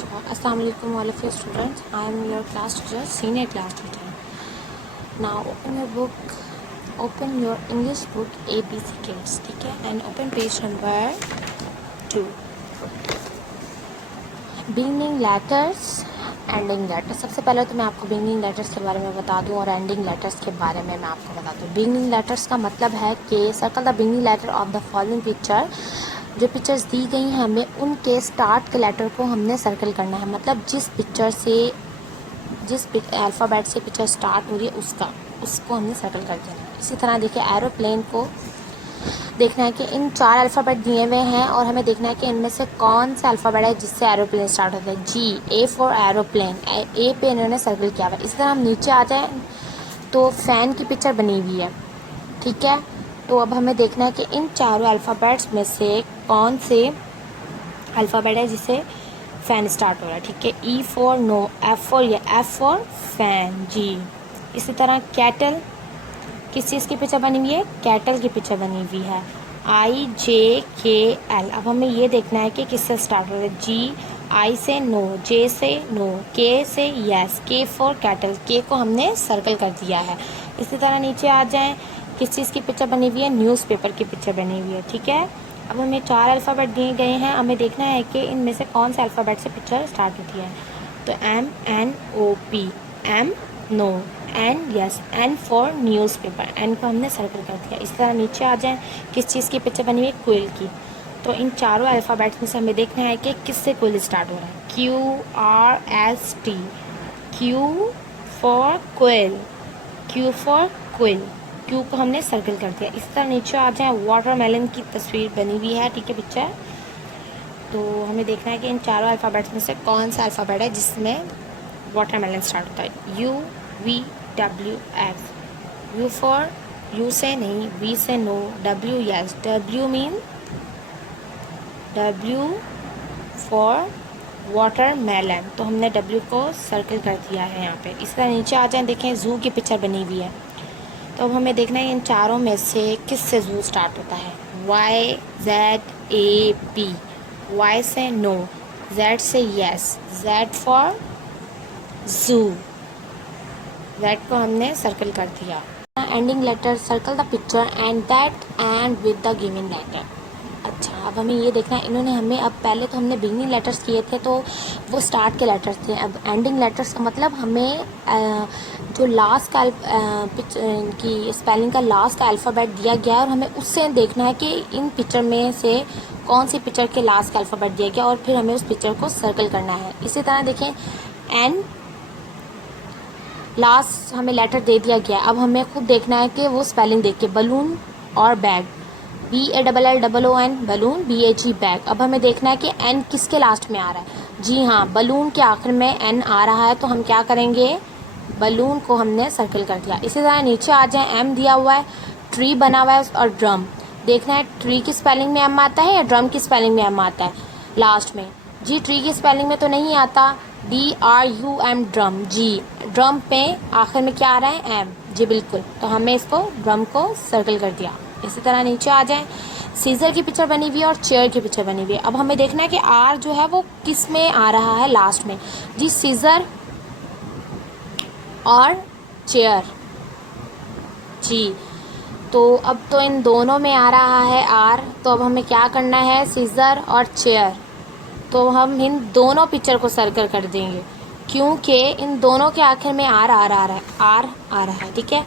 Assalamu alaikum all of you students. I am your class teacher, senior class teacher. Now open your English book ABC Kids, ठीक है, and open page number 2. Beginning letters, ending letters. सबसे पहले तो मैं आपको beginning letters के बारे में बता दूं और ending letters के बारे में मैं आपको बता दूं. Beginning letters का मतलब है कि circle the beginning letter of the following picture. जो पिक्चर्स दी गई हैं हमें उनके स्टार्ट के लेटर को हमने सर्कल करना है. मतलब जिस अल्फ़ाबेट से पिक्चर स्टार्ट हो रही है उसको हमने सर्कल कर देना है. इसी तरह देखिए एरोप्लेन को देखना है कि इन 4 अल्फ़ाबेट दिए हुए हैं और हमें देखना है कि इनमें से कौन सा अल्फ़ाबेट है जिससे एरोप्लेन स्टार्ट होता है. जी, ए फॉर एरोप्लेन, ए पे इन्होंने सर्कल किया हुआ है. इसी तरह हम नीचे आ जाएँ तो फ़ैन की पिक्चर बनी हुई है. ठीक है, तो अब हमें देखना है कि इन चारों अल्फ़ाबेट्स में से कौन से अल्फ़ाबेट है जिससे फ़ैन स्टार्ट हो रहा है. ठीक है, E for no, F for fan. जी, इसी तरह कैटल किस चीज़ की पिक्चर बनी हुई है? कैटल की पिक्चर बनी हुई है. IJKL. अब हमें ये देखना है कि किससे स्टार्ट हो रहा है. जी, आई से नो, जे से नो, के से यस, के फॉर कैटल. के को हमने सर्कल कर दिया है. इसी तरह नीचे आ जाएं, किस चीज़ की पिक्चर बनी हुई है? न्यूज़पेपर की पिक्चर बनी हुई है. ठीक है, अब हमें 4 अल्फ़ाबेट दिए गए हैं. हमें देखना है कि इनमें से कौन से अल्फ़ाबेट से पिक्चर स्टार्ट होती है. तो MNOP, M no, N yes, N for newspaper. N को हमने सर्कल कर दिया. इस तरह नीचे आ जाएं, किस चीज़ की पिक्चर बनी हुई है? क्विल की. तो इन चारों अल्फ़ाबेट्स में से हमें देखना है कि किससे क्विल स्टार्ट हो रहा है. QRST, Q for quill, Q for quill. Q को हमने सर्कल कर दिया. इस तरह नीचे आ जाए, वाटरमेलन की तस्वीर बनी हुई है. ठीक है पिक्चर. तो हमें देखना है कि इन चारों अल्फ़ाबेट्स में से कौन सा अल्फ़ाबेट है जिसमें वाटरमेलन स्टार्ट होता है. UVWX. यू फॉर यू से नहीं, वी से no, W yes. W for watermelon. तो हमने डब्ल्यू को सर्कल कर दिया है यहाँ पे. इस तरह नीचे आ जाए, देखें ज़ू की पिक्चर बनी हुई है. तो अब हमें देखना है इन चारों में से किससे ज़ू स्टार्ट होता है. YZAP. वाई से नो, जेड से yes, Z for zoo. Z को हमने सर्कल कर दिया. Ending letter, circle the picture and that end with the given letter. अच्छा, अब हमें ये देखना है, इन्होंने हमें अब पहले तो हमने बिगिनिंग लेटर्स किए थे तो वो स्टार्ट के लेटर्स थे. अब एंडिंग लेटर्स का मतलब हमें जो लास्ट का की स्पेलिंग का लास्ट का अल्फ़ाबेट दिया गया है और हमें उससे देखना है कि इन पिक्चर में से कौन सी पिक्चर के लास्ट का अल्फ़ाबेट दिया गया और फिर हमें उस पिक्चर को सर्कल करना है. इसी तरह देखें, एन लास्ट हमें लेटर दे दिया गया. अब हमें खुद देखना है कि वो स्पेलिंग देख के, बलून और bag, BALLOON balloon, BAG bag. अब हमें देखना है कि एन किसके लास्ट में आ रहा है. जी हाँ, बलून के आखिर में एन आ रहा है तो हम क्या करेंगे, बलून को हमने सर्कल कर दिया. इसी तरह नीचे आ जाए, एम दिया हुआ है, ट्री बना हुआ है और ड्रम. देखना है ट्री की स्पेलिंग में एम आता है या ड्रम की स्पेलिंग में एम आता है लास्ट में. जी, ट्री की स्पेलिंग में तो नहीं आता, DRUM ड्रम. जी, ड्रम पे आखिर में क्या आ रहा है? एम. जी बिल्कुल, तो हमने इसको ड्रम को सर्कल कर दिया. इसी तरह नीचे आ जाए, सीजर की पिक्चर बनी हुई है और चेयर की पिक्चर बनी हुई है. अब हमें देखना है कि आर जो है वो किस में आ रहा है लास्ट में. जी, सीजर और चेयर. जी, तो अब तो इन दोनों में आ रहा है आर. तो अब हमें क्या करना है, सीजर और चेयर. तो हम इन दोनों पिक्चर को सर्कल कर देंगे क्योंकि इन दोनों के आखिर में आर आ रहा है. ठीक है,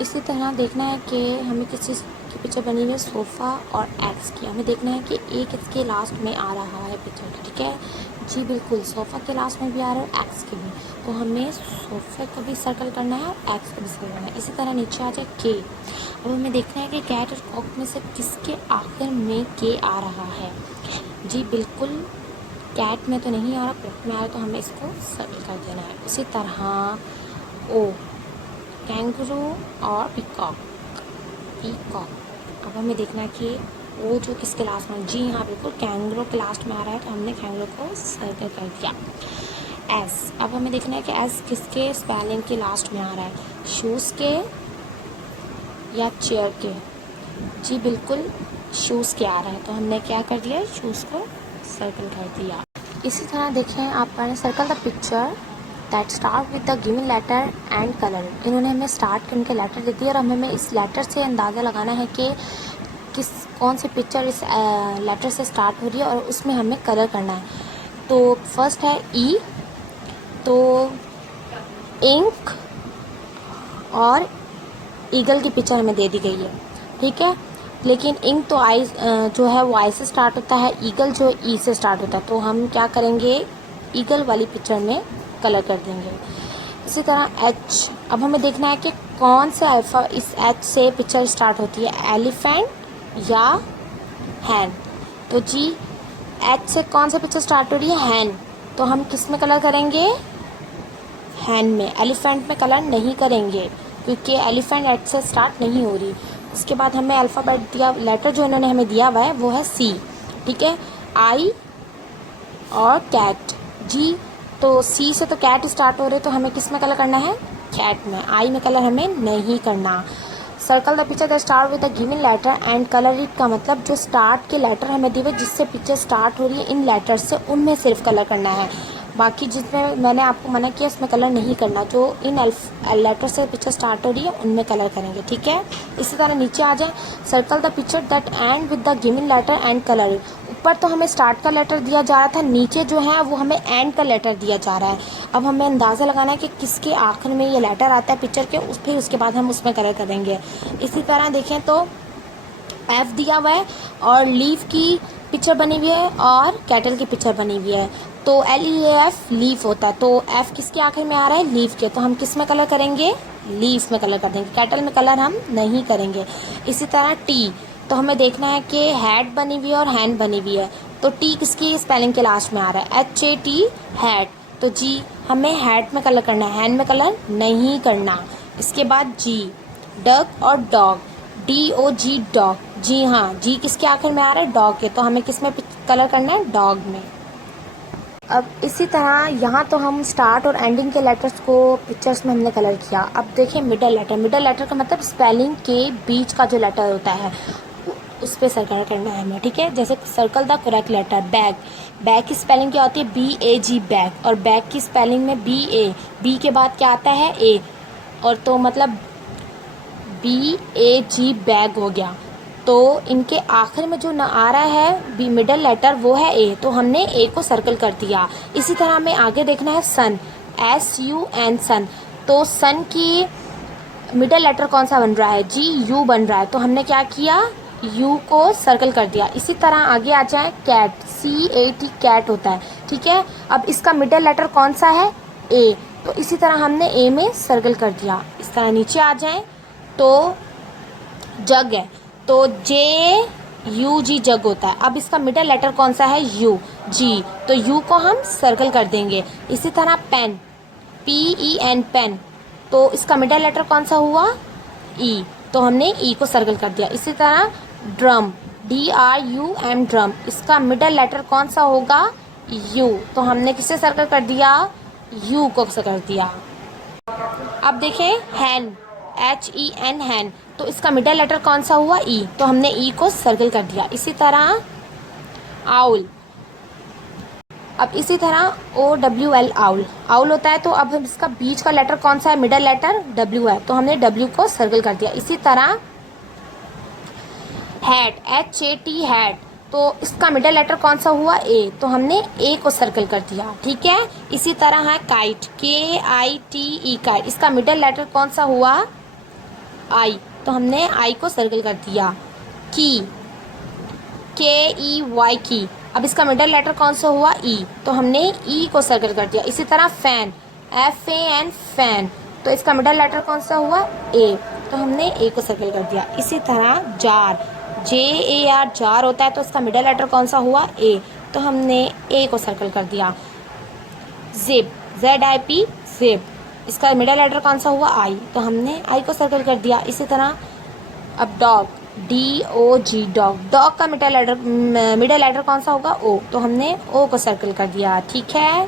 इसी तरह देखना है कि हमें किस चीज़ की पिक्चर बनी हुई है, सोफ़ा और एक्स की. हमें देखना है कि एक इसके लास्ट में आ रहा है पिक्चर. ठीक है, जी बिल्कुल, सोफ़ा के लास्ट में भी आ रहा है, एक्स के भी. तो हमें सोफ़े को भी सर्कल करना है और एक्स को भी सर्कल करना है. इसी तरह नीचे आ जाए के. अब हमें देखना है कि कैट और कॉक में से किसके आखिर में के आ रहा है. जी बिल्कुल, कैट में तो नहीं आ रहा, कॉक में आ रहा, तो हमें इसको सर्कल कर देना है. उसी तरह ओ, कैंगरू और पीकॉक. अब हमें देखना है कि वो जो किसके लास्ट में. जी हाँ बिल्कुल, कैंगरू के लास्ट में आ रहा है तो हमने कैंगरू को सर्कल कर दिया. एस. अब हमें देखना है कि एस किसके स्पेलिंग के लास्ट में आ रहा है, शूज़ के या चेयर के. जी बिल्कुल, शूज़ के आ रहा है तो हमने क्या कर दिया, शूज़ को सर्कल कर दिया. इसी तरह देखें आप पढ़ें circle the picture that start with the given letter and colour. इन्होंने हमें स्टार्ट करके लेटर दे दिया और हमें इस लेटर से अंदाज़ा लगाना है कि कौन सी पिक्चर इस लेटर से स्टार्ट हो रही है और उसमें हमें कलर करना है। तो फर्स्ट है ई, तो इंक और ईगल की पिक्चर हमें दे दी गई है, ठीक है। लेकिन इंक तो आई जो है वो आई से स्टार्ट होता है, ईगल जो ई से स्टार्ट होता है, तो हम क्या करेंगे ईगल वाली पिक्चर में कलर कर देंगे। इसी तरह एच, अब हमें देखना है कि कौन से अल्फ़ा इस एच से पिक्चर स्टार्ट होती है, एलिफेंट या हैन। तो जी एच से कौन सा पिक्चर स्टार्ट हो रही है, हैन, तो हम किस में कलर करेंगे, हैन में। एलिफेंट में कलर नहीं करेंगे क्योंकि एलिफेंट एच से स्टार्ट नहीं हो रही। इसके बाद हमें अल्फ़ाबेट दिया, लेटर जो इन्होंने हमें दिया हुआ है वो है सी, ठीक है। आई और कैट, जी, तो सी से तो कैट स्टार्ट हो रहे, तो हमें किस में कलर करना है, कैट में। आई में कलर हमें नहीं करना। Circle the picture that start with the given letter and colour it, का मतलब जो स्टार्ट के लेटर हमें दिए हुए जिससे पिक्चर स्टार्ट हो रही है इन लेटर से उनमें सिर्फ कलर करना है। बाकी जिसमें मैंने आपको मना किया उसमें कलर नहीं करना, जो इन लेटर से पिक्चर स्टार्ट हो रही है उनमें कलर करेंगे, ठीक है। इसी तरह नीचे आ जाए, circle the picture that end with the given letter and colour it. ऊपर तो हमें स्टार्ट का लेटर दिया जा रहा था, नीचे जो है वो हमें एंड का लेटर दिया जा रहा है। अब हमें अंदाज़ा लगाना है कि किसके आखिर में ये लेटर आता है पिक्चर के, फिर उसके बाद हम उसमें कलर करेंगे। इसी तरह देखें तो एफ दिया हुआ है और लीफ की पिक्चर बनी हुई है और कैटल की पिक्चर बनी हुई है, तो LEAF लीफ होता है, तो एफ किसके आखिर में आ रहा है, लीफ के, तो हम किस में कलर करेंगे, लीफ में कलर कर देंगे, कैटल में कलर हम नहीं करेंगे। इसी तरह टी, तो हमें देखना है कि हैट बनी हुई है और हैंड बनी हुई है, तो टी किसकी स्पेलिंग के लास्ट में आ रहा है, HAT, हैट, तो जी हमें हैट में कलर करना है, हैंड में कलर नहीं करना। इसके बाद जी, डक और डॉग, DOG डॉग, जी हाँ, जी किसके आखिर में आ रहा है, डॉग के, तो हमें किस में कलर करना है, डॉग में। अब इसी तरह यहाँ तो हम स्टार्ट और एंडिंग के लेटर्स को पिक्चर्स में हमने कलर किया। अब देखें मिडल लेटर, मिडल लेटर का मतलब स्पेलिंग के बीच का जो लेटर होता है उस पर सर्कल करना है हमें, ठीक है। जैसे circle the correct letter, bag, bag की स्पेलिंग क्या होती है, BAG बैग, और बैग की स्पेलिंग में BA, बी के बाद क्या आता है, A, और तो मतलब BAG बैग हो गया। तो इनके आखिर में जो न आ रहा है बी मिडल लेटर वो है ए, तो हमने ए को सर्कल कर दिया। इसी तरह हमें आगे देखना है सन, SUN सन, तो सन की मिडल लेटर कौन सा बन रहा है, GU बन रहा है, तो हमने क्या किया, U को सर्कल कर दिया। इसी तरह आगे आ जाए कैट, CAT कैट होता है, ठीक है। अब इसका मिडल लेटर कौन सा है, A, तो इसी तरह हमने A में सर्कल कर दिया। इस तरह नीचे आ जाए तो जग है, तो JUG जग होता है। अब इसका मिडल लेटर कौन सा है, U, G, तो U को हम सर्कल कर देंगे। इसी तरह पेन, PEN पेन, तो इसका मिडल लेटर कौन सा हुआ, E, तो हमने E को सर्कल कर दिया। इसी तरह ड्रम, DRUM ड्रम, इसका मिडल लेटर कौन सा होगा, U, तो हमने किससे सर्कल कर दिया, U को सर्कल कर दिया। अब देखें हैन, HEN हैन, तो इसका मिडल लेटर कौन सा हुआ, E, तो हमने E को सर्कल कर दिया। इसी तरह आउल, अब इसी तरह OWL आउल, आउल होता है, तो अब इसका बीच का लेटर कौन सा है, मिडल लेटर W है, तो हमने W को सर्कल कर दिया। इसी तरह हैट, HAT हैट, तो इसका मिडल लेटर कौन सा हुआ, A, तो हमने A को सर्कल कर दिया, ठीक है। इसी तरह है काइट, KITE काइट, इसका मिडल लेटर कौन सा हुआ, I, तो हमने I को सर्कल कर दिया। की, KEY की, अब इसका मिडल लेटर कौन सा हुआ, E, तो हमने E को सर्कल कर दिया। इसी तरह फैन, FAN फैन, तो इसका मिडल लेटर कौन सा हुआ, A, तो हमने A को सर्कल कर दिया। इसी तरह जार, JAR जार होता है, तो इसका मिडल लेटर कौन सा हुआ, A, तो हमने A को सर्कल कर दिया। जिप, ZIP जिप, इसका मिडल लेटर कौन सा हुआ, I, तो हमने I को सर्कल कर दिया। इसी तरह अब डॉग, DOG डॉग, डॉग का मिडल लेटर कौन सा होगा, O, तो हमने O को सर्कल कर दिया, ठीक है।